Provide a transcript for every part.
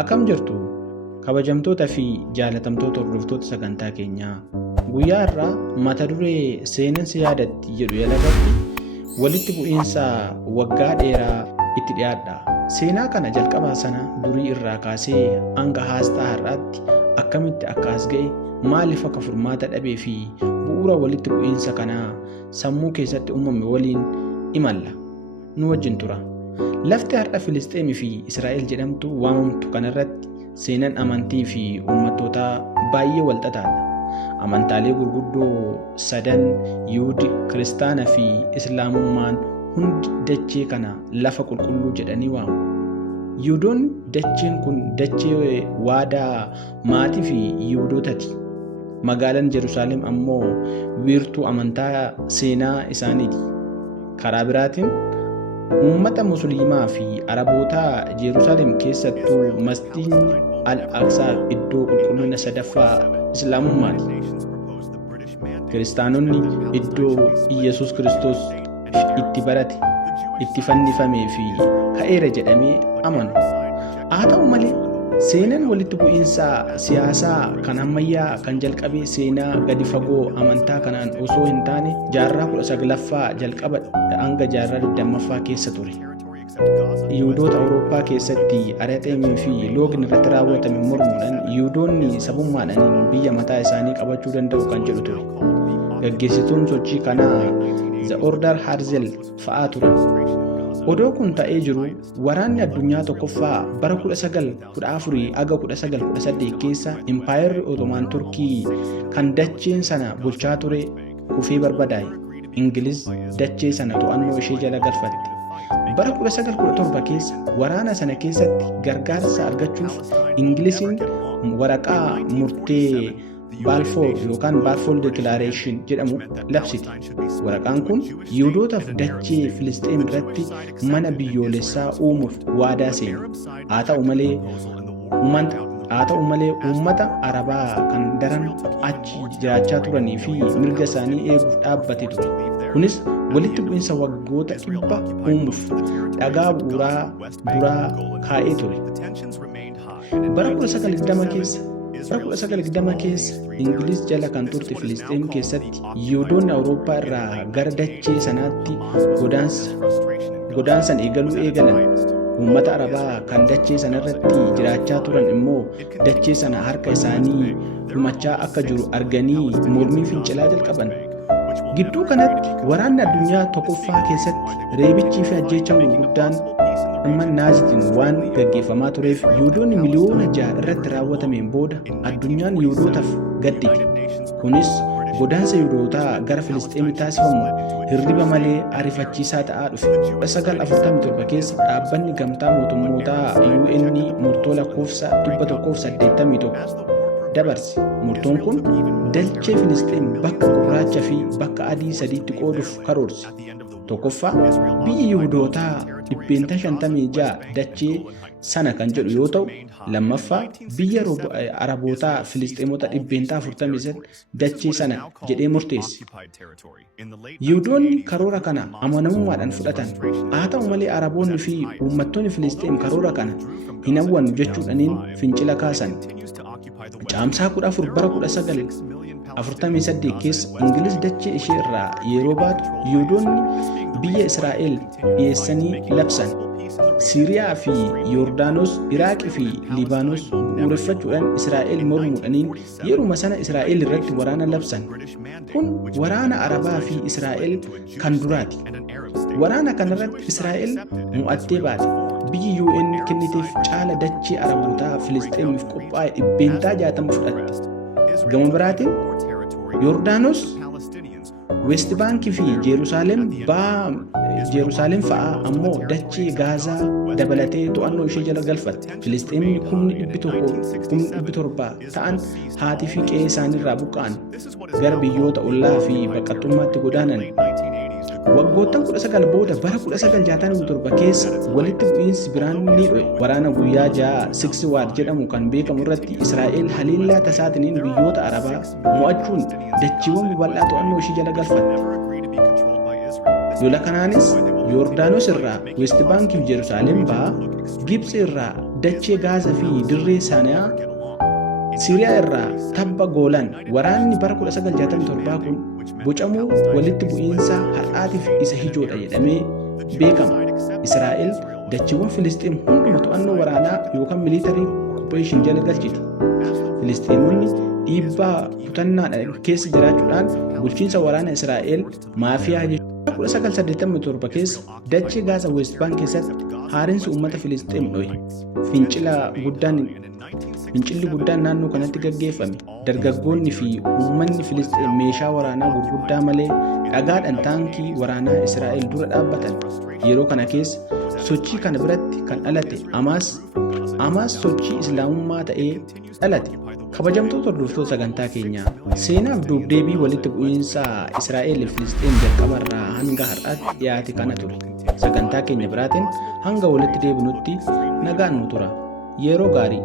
Akkam jirtu kabajamtoota fi jaalatamtoota hordoftoota sagantaa keenyaa. Guyyaa irraa mata duree seenansa yaadatti jedhu jalatti walitti bu'iinsa waggaa dheeraa itti dhiyaadha. Seenaa kana jalqabaa sana durii irraa kaasee hanga haastaa har'aatti akkamitti akka as ga'e, maaliif akka furmaata dhabee fi bu'uura walitti bu'iinsa kanaa sammuu keessatti uumame waliin imalla. Nu wajjin tura. Lafti har'a Filisxeemii fi Israa'el jedhamtu waamamtu kanarratti seenaan amantii fi uummattoota baay'ee walxaxaadha. Amantaalee gurguddoo sadan Yihuudi, Kiristaanaa fi Islaamummaan hundi dachee kana lafa qulqulluu jedhanii waamu. Yihuudoonni dacheen kun dachee waadaa maatii fi Yihuudootaati. Magaalaan Yerusaalem ammoo wiirtuu amantaa seenaa isaaniiti. Karaa biraatiin uummata musliimaa fi araboota Yerusaalem keessattuu masjiidni Al-Aqsaa iddoo qulqullina sadaffaa Islaamummaati. Kiristaanonni iddoo Iyesuus Kiristoos itti barate, itti fannifamee fi ka'eera jedhamee amanu. Haa ta'u malee seenaan walitti bu'iinsa siyaasaa kan ammayyaa kan jalqabee seenaa gadi fagoo amantaa kanaan osoo hin taane jaarraa 19ffaa jalqaba hanga jaarraa 20ffaa keessa ture. Yihuudoota Awurooppaa keessatti ari'atamii fi loogni irratti raawwatame mormuudhaan Yihuudoonni sabummaadhaan biyya mataa isaanii qabachuu danda'u kan jedhu ture. Gaggeessituun sochii kanaa The Order Harzel fa'aa turan. Odoo kun ta'ee jiru waraanni addunyaa tokkoffaa bara 1914 hanga 1918 keessa Impaayerri Ottomaan Turkii kan dacheen sana bulchaa ture kufee barbadaa'e. Ingiliz dachee sana to'annoo ishee jala galfatte. Bara 1917 keessa waraana sana keessatti gargaarsa argachuuf Ingiliziin waraqaa murtee Balfour yookaan Balfour Declaration jedhamu labsite. Waraqaan kun Yihuudootaaf dachee Filisxeem irratti mana biyyoolessaa uumuuf waadaa seene. Haa ta'u malee uummata Arabaa kan daran achi jiraachaa turanii fi mirga isaanii eeguuf dhaabbate ture. Kunis walitti bu'iinsa waggoota 100 uumuuf dhagaa bu'uuraa duraa kaa'ee ture. Bara 1920 keessa Ingiliz jala kan turte Filisxeem keessatti Yihuudoonni Awurooppaa irraa gara dachee sanaatti godaansaan eegalan. Uummata Arabaa kan dachee sanarratti jiraachaa turan immoo dachee sana harka isaanii dhumachaa akka jiru arganii mormii fincilaa jalqaban. Gidduu kanatti waraanni addunyaa tokkoffaa keessatti reebichii fi ajjeechaan gurguddaan amma naazitiin waan gaggeeffamaa tureef Yihuudoonni miliyoona 6 irratti raawwatameen booda addunyaan Yihuudootaaf gaddite. Kunis godaansa Yihuudootaa gara Filisxeemii taasifamu hirriba malee ariifachiisaa ta'aa dhufe. 1947 keessa dhaabbanni gamtaa mootummootaa UN murtoo lakkoofsa 181 dabarse. Murtoon kun dachee Filisxeem bakka gurraachaa fi bakka adii sadiitti qooduuf karoorse. Tokkoffaa biyyi Yihuudootaa 56 dachee sana kan jedhu yoo ta'u, lammaffaa biyya Arabootaa Filisxeemota 448 dachee sana jedhee murteesse. Yihuudoonni karoora kana amanamummaadhaan fudhatan. Haa ta'u malee Araboonni fi uummattoonni Filisxeem karoora kana hin hawwannu jechuudhaaniin fincila kaasan. Caamsaa 14 bara 1948 keessa Ingiliz dachee ishee irraa yeroo baatu Yihuudoonni biyya Israa'el dhiyeessanii labsan. Siiriyaa fi Yordaanos, Iraaqii fi Libaanos bu'uureffachuudhaan Israa'el mormuudhaaniin yeruma sana Israa'el irratti waraana labsan. Kun waraana Arabaa fi Israa'el kan duraati. Waraana kanarratti Israa'el mo'attee baate. Biyyi UN kenniteef caala dachee Arabootaa Filisxeemiif qophaa'e 60 fudhatte. Gama biraatiin Yordaanos, West Baankii fi Yerusaalem fa'aa ammoo dachee Gaazaa dabalatee to'annoo ishee jala galfatte. Filisxeemni 700,000 ta'an haatii fi qe'ee isaaniirraa buqqa'an gara biyyoota ollaa fi baqattummaatti godaanan. Waggoottan 19 booda bara 1967 keessa walitti bu'iinsi biraan ni dho'e. Waraana guyyaa 6 War jedhamu kan beekamu irratti Israa'el haleellaa tasaatiin biyyoota Arabaa mo'achuun dachiiwwan babal'aa to'annoo ishee jala galfatte. Lola kanaanis Yordaanos irraa, West Baankii fi Yerusaalem ba'aa, Gibxi irraa dachee Gaazaa fi dirree Saanaa Siiriyaa irraa tabba Goolan waraanni bara 1967 kun bocamuu walitti bu'iinsa har'aatiif isa ijoodha jedhamee beekama. Israa'el dachiiwwan Filisxeem hunduma to'annoo waraanaa yookaan militarii opereeshin jala galchiti. Filisxeemonni dhiibbaa kutannaadhaan keessa jiraachuudhaan bulchiinsa waraana Israa'el maafiyaa jechuudha. 1987 keessa dachee Gaazaa West Bank keessatti haariinsi uummata Filisxeem dhohe. Fincilli guddaan naannoo kanatti gaggeeffame. Dargaggoonni fi uummanni Filisxeem meeshaa waraanaa gurguddaa malee dhagaadhaan taankii waraanaa Israa'el dura dhaabbatan. Yeroo kana keessa sochii kana biratti kan dhalate Hamaas sochii Islaamummaa ta'ee dhalate. Kabajamtoota hordoftoota sagantaa keenyaa seenaaf dubdeebii walitti bu'iinsa Israa'el fi Filisxeem jalqabarraa hanga har'aatti dhiyaate kana ture. Sagantaa keenya biraatiin hanga walitti deebinutti nagaan nu tura. Yeroo gaarii.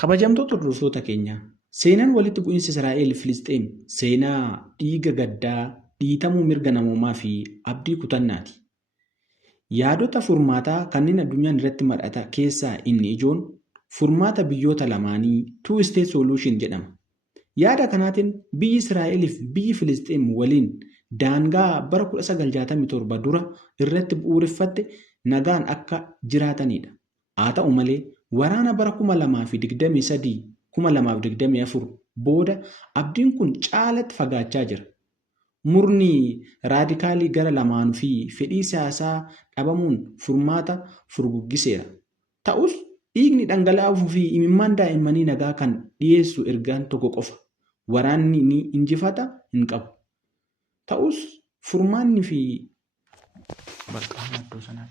Kabajamtoota hordoftoota keenyaa seenaan walitti bu'iinsa Israa'el fi Filisxeem seenaa dhiiga gaddaa, dhiitamuu mirga namoomaa fi abdii kutannaati. Yaadota furmaataa kanneen addunyaan irratti madhata keessaa inni ijoon furmaata biyyoota lamaanii two state solution jedhama. Yaada kanaatiin biyyi Israa'el fi biyyi Filisxeem waliin daangaa bara 1967 dura irratti bu'uureffatte nagaan akka jiraatanidha. Haa ta'u malee waraana bara 2023-2024 booda abdiin kun caalatti fagaachaa jira. Murni raadikaalii gara lamaan fi fedhii siyaasaa dhabamuun furmaata furguggiseera. Ta'us dhiigni dhangala'uu fi imimmaan daa'immanii nagaa kan dhiyeessu ergaan tokko qofa. Waraanni ni injifata hin qabu. Ta'us furmaanni fi bakka maddoo sanaa